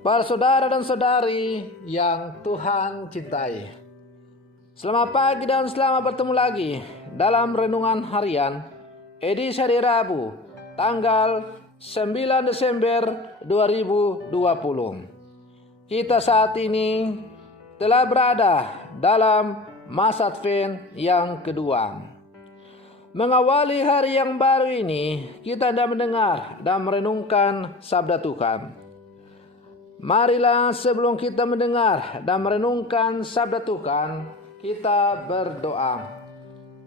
Para saudara dan saudari yang Tuhan cintai, selamat pagi dan selamat bertemu lagi dalam Renungan Harian edisi hari Rabu tanggal 9 Desember 2020. Kita saat ini telah berada dalam masa Advent yang kedua. Mengawali hari yang baru ini, kita hendak mendengar dan merenungkan sabda Tuhan. Marilah sebelum kita mendengar dan merenungkan sabda Tuhan, kita berdoa.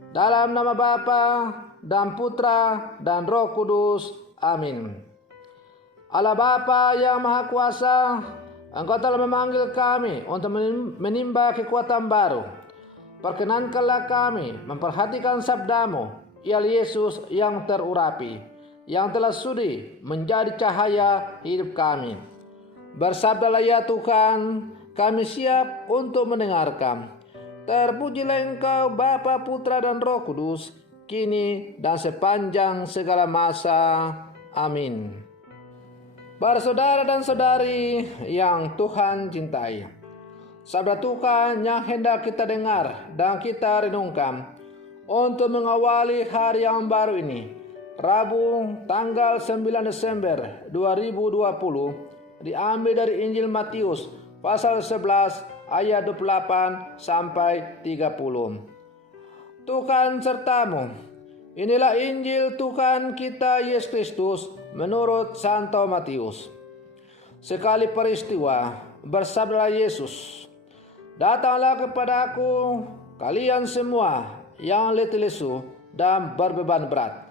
Dalam nama Bapa dan Putra dan Roh Kudus. Amin. Allah Bapa yang Maha Kuasa, Engkau telah memanggil kami untuk menimba kekuatan baru. Perkenankanlah kami memperhatikan sabdamu, ialah Yesus yang terurapi, yang telah sudi menjadi cahaya hidup kami. Bersabdalah ya Tuhan, kami siap untuk mendengarkan. Terpujilah Engkau Bapa, Putra dan Roh Kudus, kini dan sepanjang segala masa. Amin. Para saudara dan saudari yang Tuhan cintai, sabda Tuhan yang hendak kita dengar dan kita renungkan untuk mengawali hari yang baru ini, Rabu tanggal 9 Desember 2020, diambil dari Injil Matius pasal 11 ayat 28 sampai 30. Tuhan sertamu. Inilah Injil Tuhan kita Yesus Kristus menurut Santo Matius. Sekali peristiwa, bersabdalah Yesus, "Datanglah kepadaku kalian semua yang letih lesu dan berbeban berat.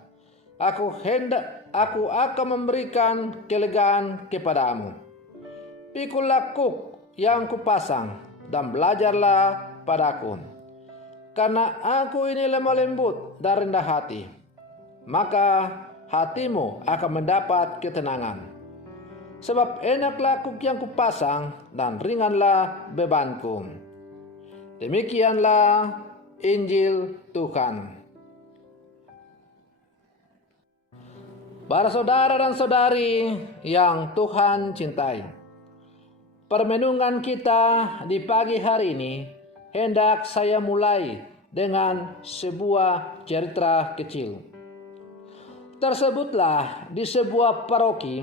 Aku akan memberikan kelegaan kepadamu. Pikulah kuk yang kupasang dan belajarlah padaku, karena aku ini lemah lembut dan rendah hati, maka hatimu akan mendapat ketenangan. Sebab enaklah kuk yang kupasang dan ringanlah bebanku." Demikianlah Injil Tuhan. Para saudara dan saudari yang Tuhan cintai, permenungan kita di pagi hari ini hendak saya mulai dengan sebuah cerita kecil. Tersebutlah di sebuah paroki,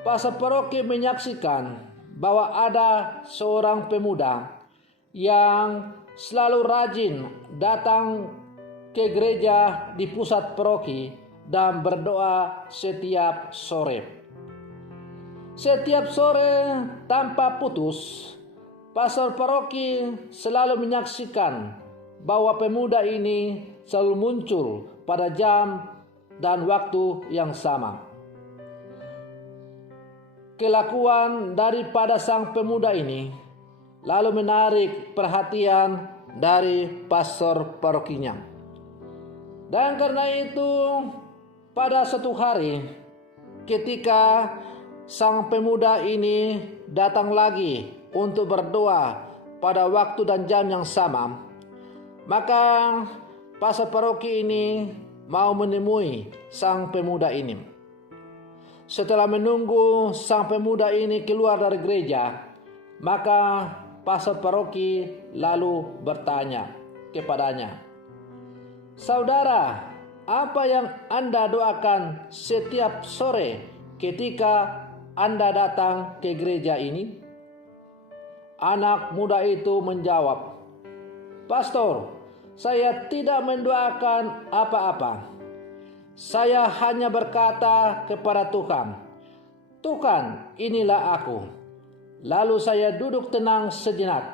pastor paroki menyaksikan bahwa ada seorang pemuda yang selalu rajin datang ke gereja di pusat paroki dan berdoa setiap sore. Setiap sore tanpa putus, pastor paroki selalu menyaksikan bahwa pemuda ini selalu muncul pada jam dan waktu yang sama. Kelakuan daripada sang pemuda ini lalu menarik perhatian dari pastor parokinya. Dan karena itu, pada suatu hari, ketika sang pemuda ini datang lagi untuk berdoa pada waktu dan jam yang sama, maka pastor paroki ini mau menemui sang pemuda ini. Setelah menunggu sang pemuda ini keluar dari gereja, maka pastor paroki lalu bertanya kepadanya, "Saudara, apa yang Anda doakan setiap sore ketika Anda datang ke gereja ini?" Anak muda itu menjawab, "Pastor, saya tidak mendoakan apa-apa. Saya hanya berkata kepada Tuhan, 'Tuhan, inilah aku.' Lalu saya duduk tenang sejenak.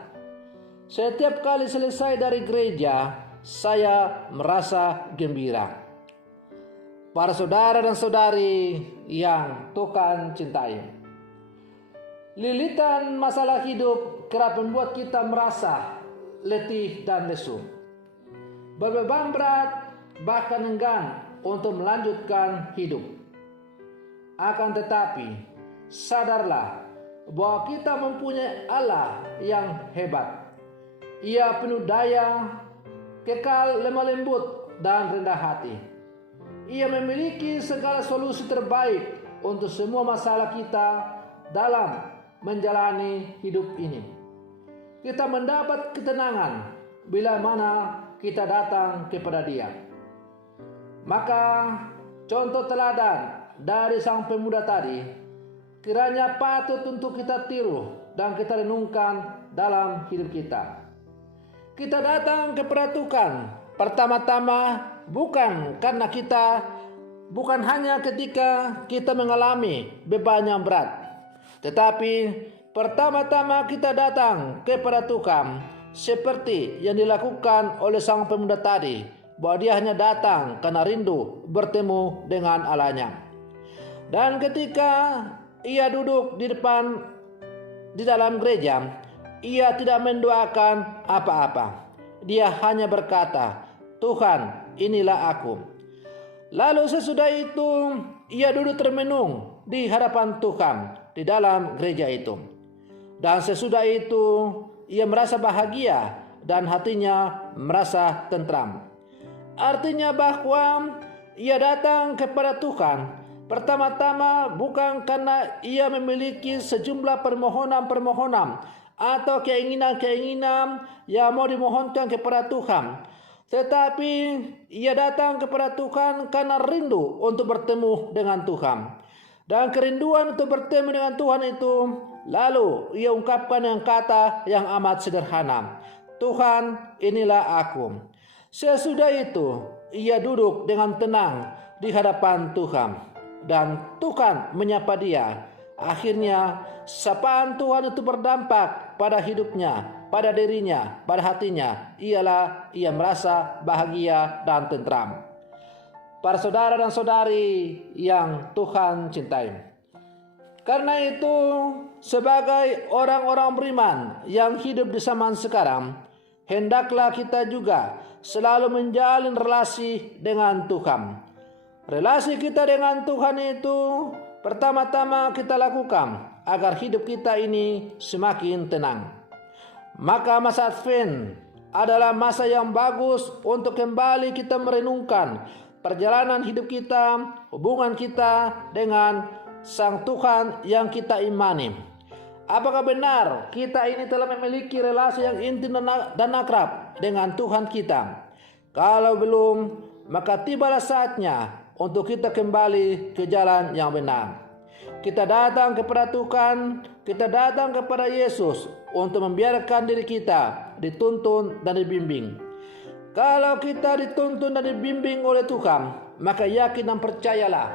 Setiap kali selesai dari gereja, saya merasa gembira." Para saudara dan saudari yang Tuhan cintai, lilitan masalah hidup kerap membuat kita merasa letih dan lesu, berbeban berat, bahkan enggan untuk melanjutkan hidup. Akan tetapi, sadarlah bahwa kita mempunyai Allah yang hebat. Ia penuh daya, kekal, lemah lembut, dan rendah hati. Ia memiliki segala solusi terbaik untuk semua masalah kita dalam menjalani hidup ini. Kita mendapat ketenangan bila mana kita datang kepada Dia. Maka contoh teladan dari sang pemuda tadi kiranya patut untuk kita tiru dan kita renungkan dalam hidup kita. Kita datang kepada Tuhan pertama-tama bukan hanya ketika kita mengalami beban yang berat, tetapi pertama-tama kita datang kepada Tuhan seperti yang dilakukan oleh sang pemuda tadi, bahwa dia hanya datang karena rindu bertemu dengan Allahnya. Dan ketika ia duduk di dalam gereja, ia tidak mendoakan apa-apa. Dia hanya berkata, "Tuhan, inilah aku." Lalu sesudah itu ia duduk termenung di hadapan Tuhan di dalam gereja itu. Dan sesudah itu ia merasa bahagia dan hatinya merasa tentram. Artinya bahwa ia datang kepada Tuhan pertama-tama bukan karena ia memiliki sejumlah permohonan-permohonan atau keinginan-keinginan yang mau dimohonkan kepada Tuhan, tetapi ia datang kepada Tuhan karena rindu untuk bertemu dengan Tuhan. Dan kerinduan untuk bertemu dengan Tuhan itu, lalu ia ungkapkan dengan kata yang amat sederhana, "Tuhan, inilah aku." Sesudah itu ia duduk dengan tenang di hadapan Tuhan, dan Tuhan menyapa dia. Akhirnya sapaan Tuhan itu berdampak pada hidupnya, pada dirinya, pada hatinya. Ialah ia merasa bahagia dan tentram. Para saudara dan saudari yang Tuhan cintai, karena itu sebagai orang-orang beriman yang hidup di zaman sekarang, hendaklah kita juga selalu menjalin relasi dengan Tuhan. Relasi kita dengan Tuhan itu pertama-tama kita lakukan agar hidup kita ini semakin tenang. Maka masa Advent adalah masa yang bagus untuk kembali kita merenungkan perjalanan hidup kita, hubungan kita dengan Sang Tuhan yang kita imani. Apakah benar kita ini telah memiliki relasi yang intim dan akrab dengan Tuhan kita? Kalau belum, maka tibalah saatnya untuk kita kembali ke jalan yang benar. Kita datang kepada Tuhan, kita datang kepada Yesus untuk membiarkan diri kita dituntun dan dibimbing. Kalau kita dituntun dan dibimbing oleh Tuhan, maka yakin dan percayalah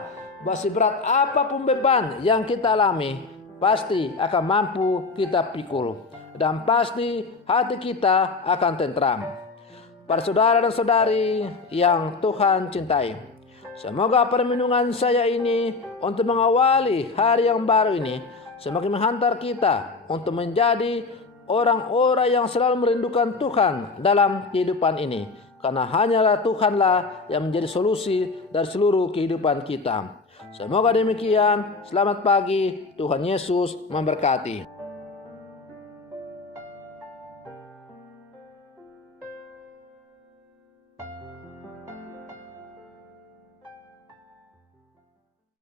bahwa seberat apapun beban yang kita alami, pasti akan mampu kita pikul, dan pasti hati kita akan tentram. Para saudara dan saudari yang Tuhan cintai, semoga permenungan saya ini untuk mengawali hari yang baru ini semakin menghantar kita untuk menjadi orang-orang yang selalu merindukan Tuhan dalam kehidupan ini, karena hanyalah Tuhanlah yang menjadi solusi dari seluruh kehidupan kita. Semoga demikian. Selamat pagi, Tuhan Yesus memberkati.